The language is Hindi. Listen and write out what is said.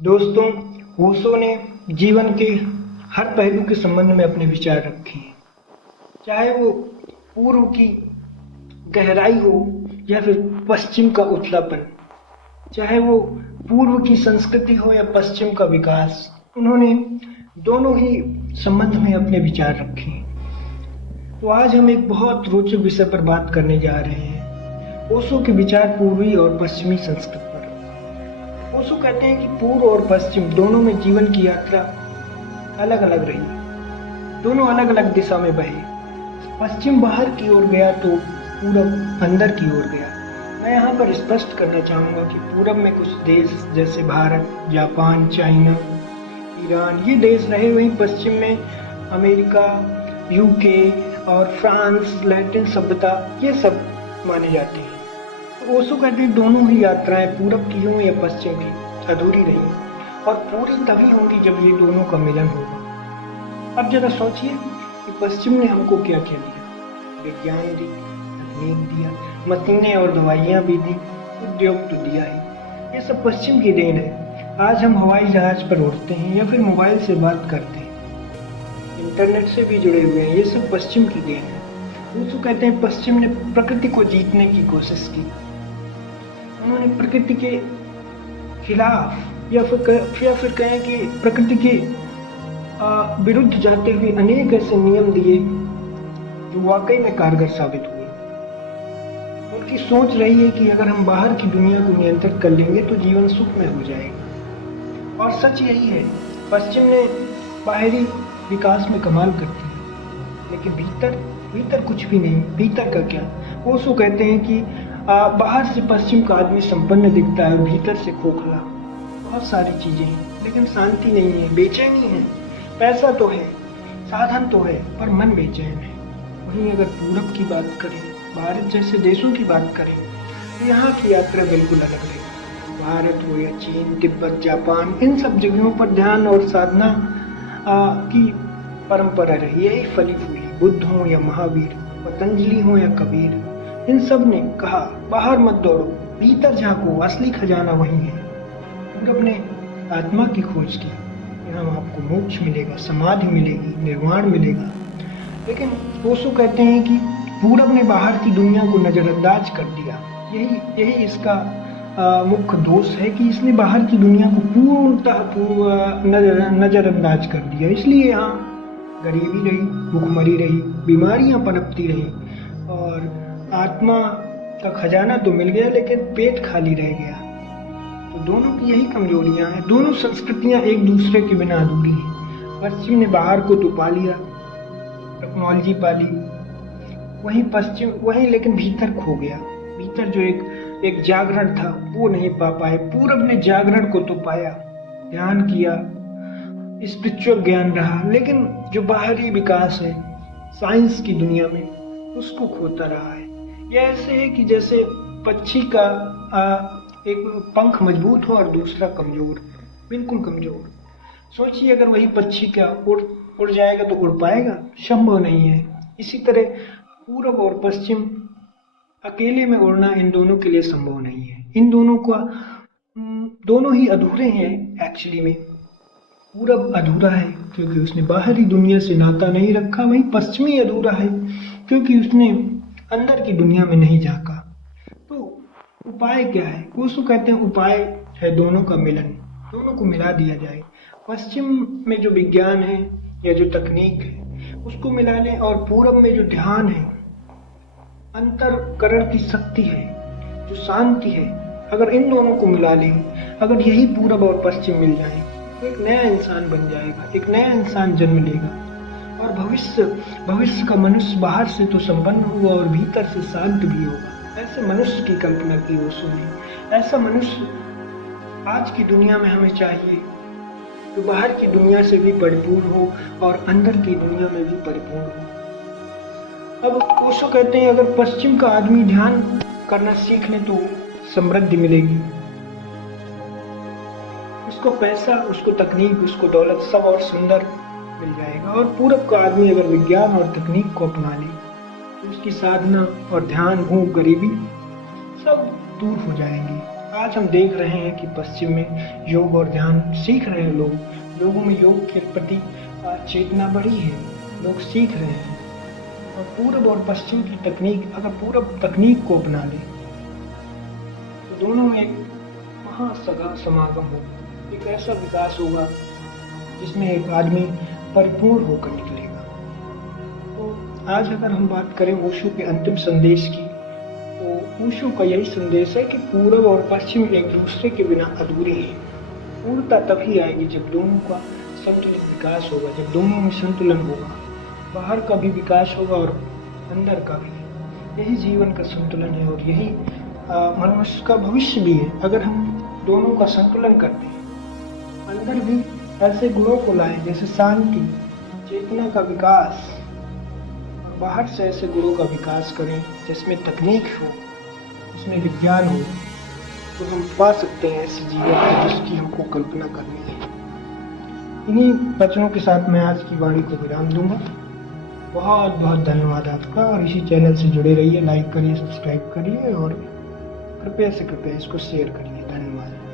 दोस्तों, ओशो ने जीवन के हर पहलू के संबंध में अपने विचार रखे हैं। चाहे वो पूर्व की गहराई हो या फिर पश्चिम का उथलापन, चाहे वो पूर्व की संस्कृति हो या पश्चिम का विकास, उन्होंने दोनों ही संबंध में अपने विचार रखे हैं। तो आज हम एक बहुत रोचक विषय पर बात करने जा रहे हैं, ओशो के विचार पूर्वी और पश्चिमी संस्कृति पर। ओशो कहते हैं कि पूर्व और पश्चिम दोनों में जीवन की यात्रा अलग अलग रही, दोनों अलग अलग दिशा में बहे। पश्चिम बाहर की ओर गया तो पूरब अंदर की ओर गया। मैं यहाँ पर स्पष्ट करना चाहूँगा कि पूरब में कुछ देश जैसे भारत, जापान, चाइना, ईरान, ये देश रहे। वहीं पश्चिम में अमेरिका, यूके और फ्रांस, लैटिन सभ्यता, ये सब माने जाते हैं। तो ओशो कहते हैं दोनों ही यात्राएं पूरब की हों या पश्चिम की अधूरी रही और पूरी तभी होंगी जब ये दोनों का मिलन होगा। अब जरा सोचिए कि पश्चिम ने हमको क्या क्या दिया। विज्ञान दी, तकनीक दिया, मशीनें और दवाइयाँ भी दी, उद्योग तो दिया ही। ये सब पश्चिम की देन है। आज हम हवाई जहाज पर उड़ते हैं या फिर मोबाइल से बात करते हैं, इंटरनेट से भी जुड़े हुए हैं। ये सब पश्चिम की देन है। ओशो कहते हैं पश्चिम ने प्रकृति को जीतने की कोशिश की। उन्होंने प्रकृति के खिलाफ या फिर कहें कि प्रकृति के विरुद्ध जाते हुए अनेक ऐसे नियम दिए जो वाकई में कारगर साबित हुए। उनकी सोच रही है कि अगर हम बाहर की दुनिया को नियंत्रित कर लेंगे तो जीवन सुखमय हो जाएगा। और सच यही है, पश्चिम ने बाहरी विकास में कमाल कर दी, लेकिन भीतर कुछ भी नहीं। भीतर का क्या? ओशो कहते हैं कि बाहर से पश्चिम का आदमी संपन्न दिखता है और भीतर से खोखला। बहुत सारी चीजें हैं लेकिन शांति नहीं है, बेचैनी है। पैसा तो है, साधन तो है, पर मन बेचैन है। वहीं अगर पूरब की बात करें, भारत जैसे देशों की बात करें, तो यहाँ की यात्रा बिल्कुल अलग है। भारत हो या चीन, तिब्बत, जापान, इन सब जगहों पर ध्यान और साधना की परंपरा रही। यही फली फूली बुद्ध हो या महावीर, पतंजलि हो या कबीर, इन सब ने कहा बाहर मत दौड़ो, भीतर झांको, असली खजाना वही है। पूरब ने आत्मा की खोज की, यहाँ आपको मोक्ष मिलेगा, समाधि मिलेगी, निर्वाण मिलेगा। लेकिन ओशो कहते हैं कि पूरब ने बाहर की दुनिया को नजरअंदाज कर दिया। यही इसका मुख्य दोष है कि इसने बाहर की दुनिया को पूर्णतः नजरअंदाज कर दिया। इसलिए यहाँ गरीबी रही, भूखमरी रही, बीमारियां पनपती रही और आत्मा का खजाना तो मिल गया लेकिन पेट खाली रह गया। तो दोनों की यही कमजोरियां हैं। दोनों संस्कृतियां एक दूसरे के बिना अधूरी हैं। पश्चिम ने बाहर को तो पा लिया, टेक्नोलॉजी पा ली, वहीं लेकिन भीतर खो गया। भीतर जो एक जागरण था वो नहीं पा पाए। पूरब ने जागरण को तो पाया, ध्यान किया, स्पिरिचुअल ज्ञान रहा, लेकिन जो बाहरी विकास है साइंस की दुनिया में, उसको खोता रहा है। यह ऐसे है कि जैसे पक्षी का एक पंख मजबूत हो और दूसरा कमजोर, बिल्कुल कमजोर। सोचिए अगर वही पक्षी क्या उड़ जाएगा तो उड़ पाएगा? संभव नहीं है। इसी तरह पूरब और पश्चिम अकेले में उड़ना इन दोनों के लिए संभव नहीं है। इन दोनों ही अधूरे हैं एक्चुअली में। पूरब अधूरा है क्योंकि उसने बाहरी दुनिया से नाता नहीं रखा। वहीं पश्चिमी अधूरा है क्योंकि उसने अंदर की दुनिया में नहीं झांका। तो उपाय क्या है? ओशो कहते हैं उपाय है दोनों का मिलन, दोनों को मिला दिया जाए। पश्चिम में जो विज्ञान है या जो तकनीक है उसको मिला लें, और पूरब में जो ध्यान है, अंतरकरण की शक्ति है, जो शांति है, अगर इन दोनों को मिला लें, अगर यही पूरब और पश्चिम मिल जाए तो एक नया इंसान बन जाएगा, एक नया इंसान जन्म लेगा। और भविष्य का मनुष्य बाहर से तो संपन्न होगा और भीतर से शांत भी होगा। ऐसे मनुष्य की कल्पना की ओशो ने। ऐसा मनुष्य आज की दुनिया में हमें चाहिए, जो बाहर की दुनिया से भी परिपूर्ण हो और अंदर की दुनिया में भी परिपूर्ण हो। अब ओशो कहते हैं अगर पश्चिम का आदमी ध्यान करना सीख ले तो समृद्धि मिलेगी। उसको पैसा, उसको तकनीक, उसको दौलत, सब और सुंदर मिल जाएगा। और पूरब का आदमी अगर विज्ञान और तकनीक को अपना ले तो उसकी साधना और ध्यान, भूख, गरीबी सब दूर हो जाएंगे। आज हम देख रहे हैं कि पश्चिम में योग और ध्यान सीख रहे हैं लोग, लोगों में योग के प्रति चेतना बढ़ी है, लोग सीख रहे हैं। और पूरब और पश्चिम की तकनीक, अगर पूरब तकनीक को अपना ले तो दोनों में एक महासगा समागम होगा, एक ऐसा विकास होगा जिसमें एक आदमी परिपूर्ण होकर निकलेगा। तो आज अगर हम बात करें ओशो के अंतिम संदेश की, तो ओशो का यही संदेश है कि पूरब और पश्चिम एक दूसरे के बिना अधूरे हैं। पूर्णता तभी आएगी जब दोनों का संतुलित विकास होगा, जब दोनों में संतुलन होगा, बाहर का भी विकास होगा और अंदर का भी। यही जीवन का संतुलन है और यही मनुष्य का भविष्य भी है। अगर हम दोनों का संतुलन करते हैं, अंदर भी ऐसे गुणों को लाएं जैसे शांति, चेतना का विकास, और बाहर से ऐसे गुणों का विकास करें जिसमें तकनीक हो, जिसमें विज्ञान हो, तो हम पा सकते हैं ऐसे जीवन जिसकी हमको कल्पना करनी है। इन्हीं वचनों के साथ मैं आज की वाणी को विराम दूंगा। बहुत बहुत धन्यवाद आपका, और इसी चैनल से जुड़े रहिए, लाइक करिए, सब्सक्राइब करिए और कृपया से कृपया इसको शेयर करिए। धन्यवाद।